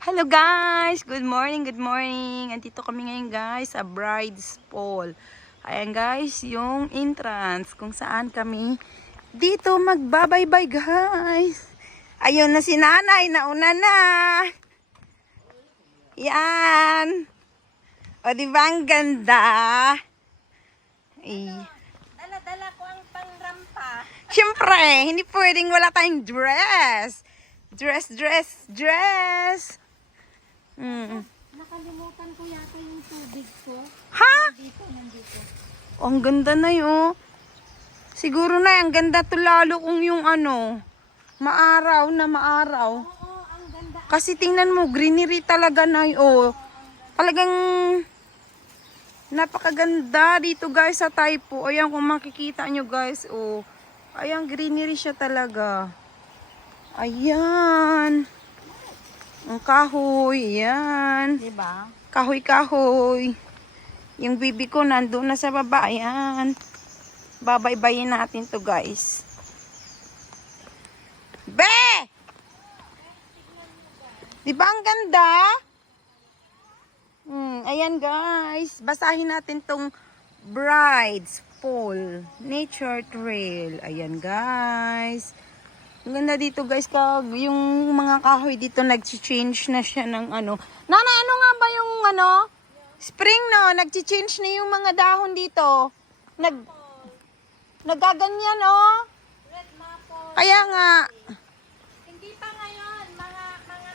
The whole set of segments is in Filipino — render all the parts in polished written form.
Hello guys! Good morning, good morning! Andito kami ngayon guys sa Bride's Pool. Ayan guys, yung entrance kung saan kami dito magbabaybay guys. Ayun na si nanay, nauna na. Yan. O diba ang ganda? Ay. Dala-dala ko ang pangrampa. Siyempre, hindi pwedeng wala tayong dress. Dress. Nakalimutan ko yata yung tubig ko. Ha? Nandito. Oh, ang ganda na yun. Siguro na, ang ganda to lalo kung yung maaraw. Oo, ang ganda. Kasi tingnan mo, greenery talaga na yun. Oh, talagang napakaganda dito guys sa Taipo. Ayan, kung makikita nyo guys. Oh, ayan, greenery siya talaga. Ayan. Ang kahoy, ayan. Diba? Kahoy. Yung bibi ko nandun na sa baba. Ayan. Babaybayin natin to guys. Be! Diba ang ganda? Ayan guys. Basahin natin tong Bride's Pool Nature Trail. Ayan guys. Ang ganda dito guys. Yung mga kahoy dito nag-change na siya ng Nana, ano nga ba yung spring no? Nag-change na yung mga dahon dito. Nagaganyan Red maple. Kaya nga. Hindi pa ngayon. Mga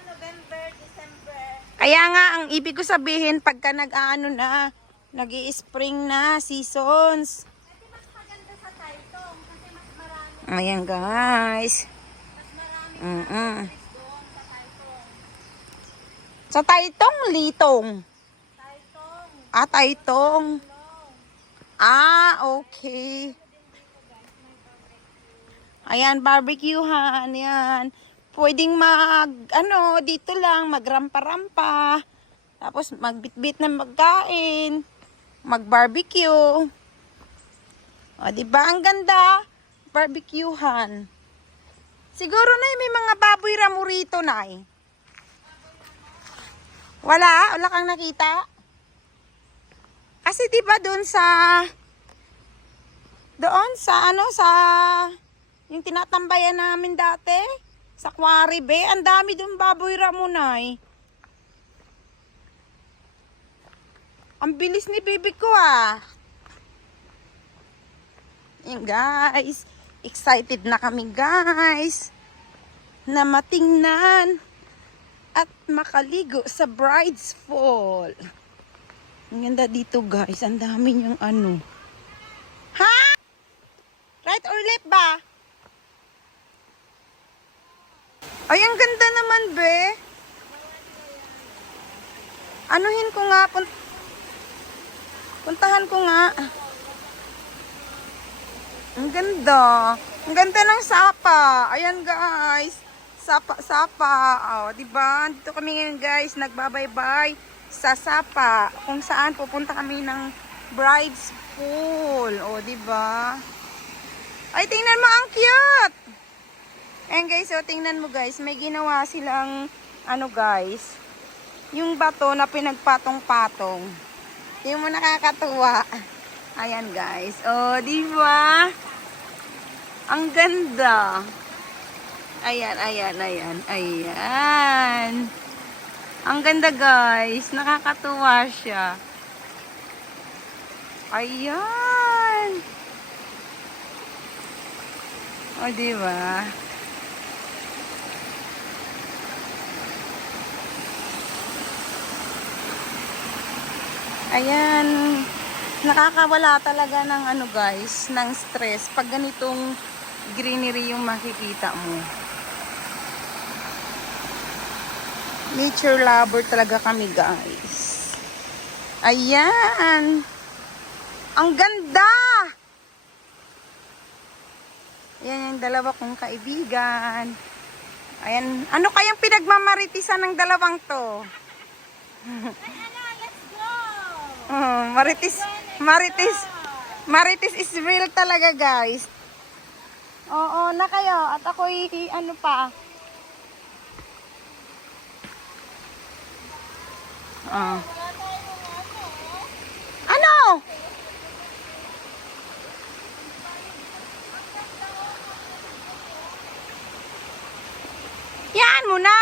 November, December. Kaya nga, ang ibig ko sabihin, pagka nag-i-spring na seasons. Kasi mas maganda sa Taitung. Kasi mas marami. Ayan guys. Mas marami Mm-mm. doon sa Taitung. Sa Taytong, Litong. Taitung. Taytong. No. Okay. Ayan, barbecuehan. Ayan. Pwedeng dito lang, magrampa-rampa. Tapos magbitbit ng magkain. Mag-barbecue. O, diba? Ang ganda. Barbecuehan. Siguro na may mga baboy ramo rito na Wala? Wala kang nakita? Kasi diba doon sa yung tinatambayan namin dati sa Quarry Bay, ang dami doon baboy ramunay. Ang bilis ni bibi ko Yan guys, excited na kami guys na matingnan at makaligo sa Bride's Pool. Ang ganda dito guys, ang dami niyang Ha? Right or left ba? Ay, ang ganda naman, be. Anuhin ko nga, puntahan ko nga. Ang ganda. Ang ganda ng sapa. Ayan, guys. Sapa. Oh, diba? Dito kami ngayon, guys. Nagbabaybay sa sapa. Kung saan pupunta kami ng Bride's Pool. Oh, diba? Ay, tingnan mo, ang cute! Ayan guys, so tingnan mo guys, may ginawa silang, guys, yung bato na pinagpatong-patong. Yung mo nakakatuwa. Ayan guys, oh, diba? Ang ganda. Ayan. Ang ganda guys, nakakatuwa siya. Ayan. O, diba? Ayan. Nakakawala talaga ng guys, ng stress. Pag ganitong greenery yung makikita mo. Nature lover talaga kami guys. Ayan. Ang ganda! Ayan yung dalawa kong kaibigan. Ayan. Ano kayang pinagmamaritisan ng dalawang to? Let's go! Maritis is real talaga guys. Oo, na kayo. At ako'y pa. Ah. Ano? Yan mo na.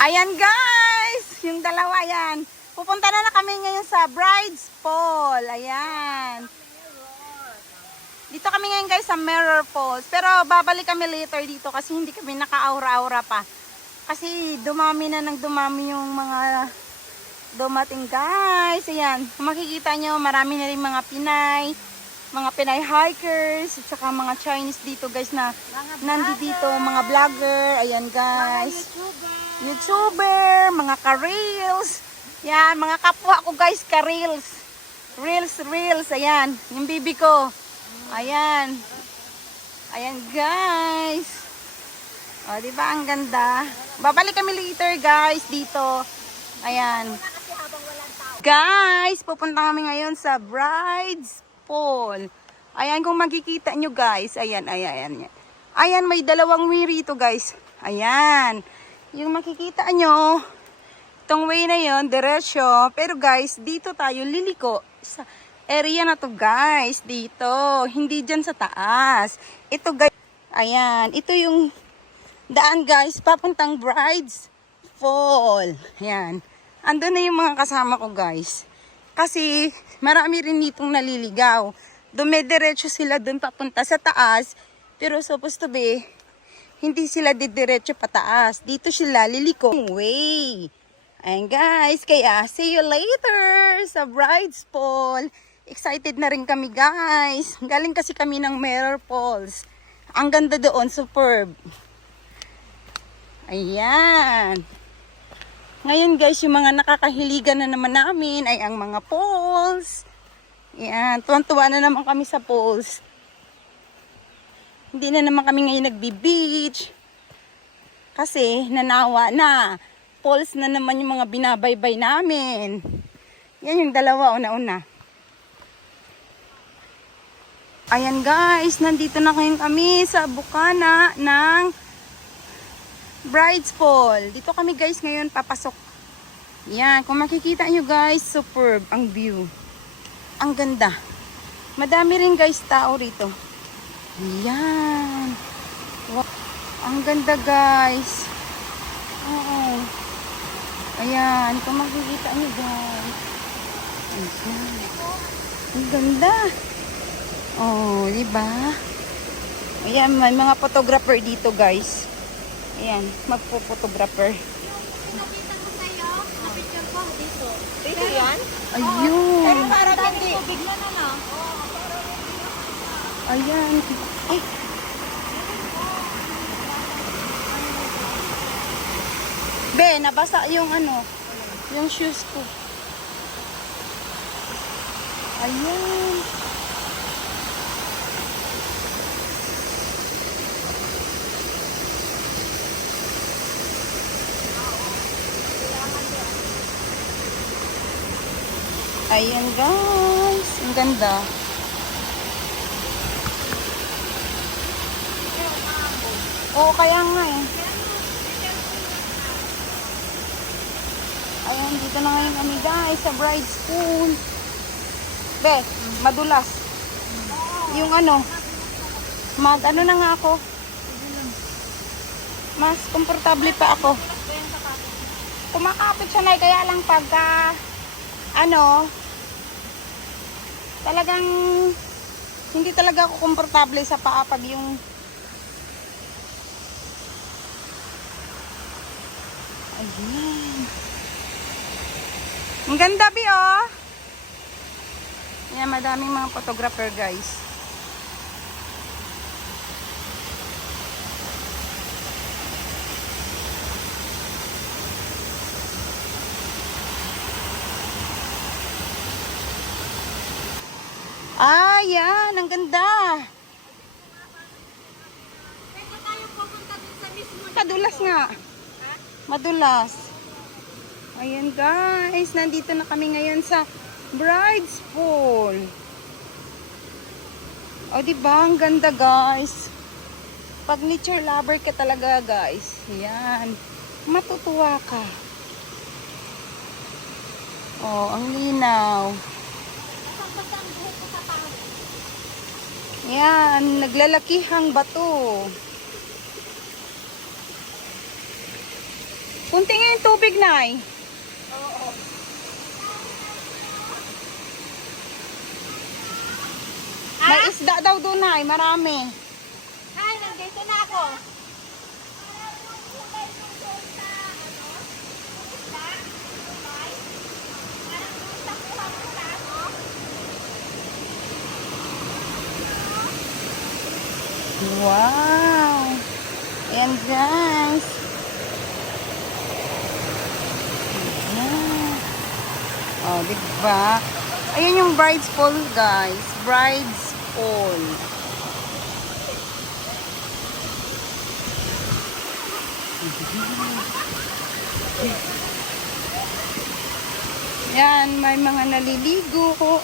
Ayan guys, yung dalawa yan. Pupunta na kami ngayon sa Bride's Pool. Ayan. Dito kami ngayon guys sa Mirror Falls. Pero babalik kami later dito kasi hindi kami naka-aura-aura pa. Kasi dumami na ng dumami yung mga dumating guys. Ayan, kung makikita nyo marami na rin mga Pinay hikers, at saka mga Chinese dito guys na nandito, mga vlogger. Ayan guys. YouTuber, mga ka-reels. Yan, mga kapwa ko guys, ka-reels. Reels. Ayan, yung bibi ko. Ayan. Ayan guys. O, diba ang ganda? Babalik kami later guys dito. Ayan. Guys, pupunta kami ngayon sa Bride's Pool. Ayan, kung makikita nyo guys. Ayan. Ayan, may dalawang way rito guys. Ayan. Yung makikita nyo, itong way na yon diretsyo. Pero guys, dito tayo liliko sa area na to guys. Dito. Hindi dyan sa taas. Ito guys. Ayan. Ito yung daan guys. Papuntang Bride's Pool. Ayan. Andun na yung mga kasama ko guys. Kasi marami rin ditong naliligaw. Dumidiretso sila dun papunta sa taas. Pero supposed to be, hindi sila didiretso pataas. Dito sila liliko. Way. Ayan guys. Kaya see you later sa Bride's Pool. Excited na rin kami guys. Galing kasi kami ng Mirror Falls. Ang ganda doon. Superb. Ayan. Ngayon guys, yung mga nakakahiligan na naman namin ay ang mga pools. Yan, tuwan-tuwa na naman kami sa pools. Hindi na naman kami ngayon nagbi-beach. Kasi nanawa na. Pools na naman yung mga binabaybay namin. Yan yung dalawa, una-una. Ayan guys, nandito na ngayon kami sa bukana ng Bride's Pool. Dito kami guys ngayon papasok. Yan, kung makikita nyo guys, superb ang view. Ang ganda. Madami rin guys tao rito. Yan. Wow. Ang ganda guys. Oo. Ayan, kung makikita nyo guys. Ayan. Ang ganda. Oh, diba? Ayan, may mga photographer dito guys. Ayan, magpo-photographer. Nakita ko sa'yo, napicture ko dito. Dito yan? Ayun. Pero parang hindi. Tubig na lang. Ayan. Ay. Be, nabasa yung ano, yung shoes ko. Ayan. Ayan guys, ang ganda. Oo, kaya nga eh. Ayan, dito na ngayon kami guys sa Bride's Pool. Be, madulas. Yung ano, ano na nga ako. Mas komportable pa ako. Kumakapit siya na kaya lang pagka talagang hindi talaga ako komportable sa paa pag yung ayan. Ang ganda bi oh. Yan, madaming mga photographer guys. Ah, yan. Ang ganda. Pwede tayo pupunta dun sa mismo. Kadulas nga. Madulas. Ayan guys. Nandito na kami ngayon sa Bride's Pool. O diba? Ang ganda guys. Pag nature lover ka talaga guys. Yan. Matutuwa ka. Oh, ang linaw. Basang-basang buhok ko sa pawis. Yan, naglalakihang bato. Kunti nga yung tubig, Nay. Oo. May isda daw doon, Nay. Marami. Ay, nandito na ako. Wow! Ayan, guys. Ayan. Oh, diba? Ayan yung bride's pool, guys. Bride's pool. Yan, may mga naliligo.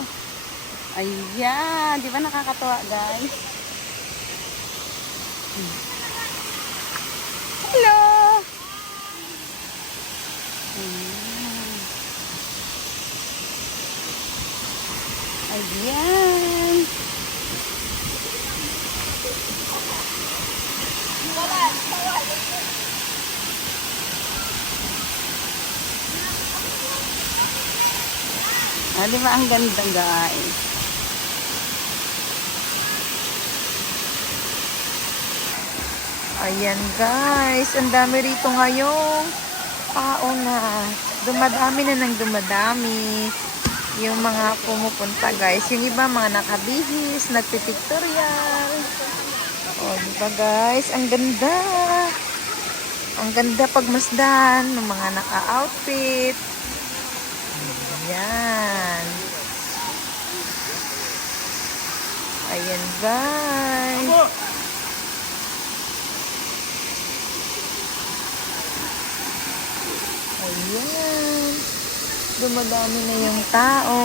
Ayan, di ba nakakatawa, guys? Hello! Ayan. Ah, di ba ang ganda, guys? Ayan, guys. Ang dami rito ngayong tao na. Dumadami na ng dumadami. Yung mga pumupunta, guys. Yung iba, mga nakabihis, nagpipictorial. O, diba, guys? Ang ganda. Ang ganda pagmasdan ng mga naka-outfit. Ayan. Ayan, guys. Ayan. Dumadami na yung tao.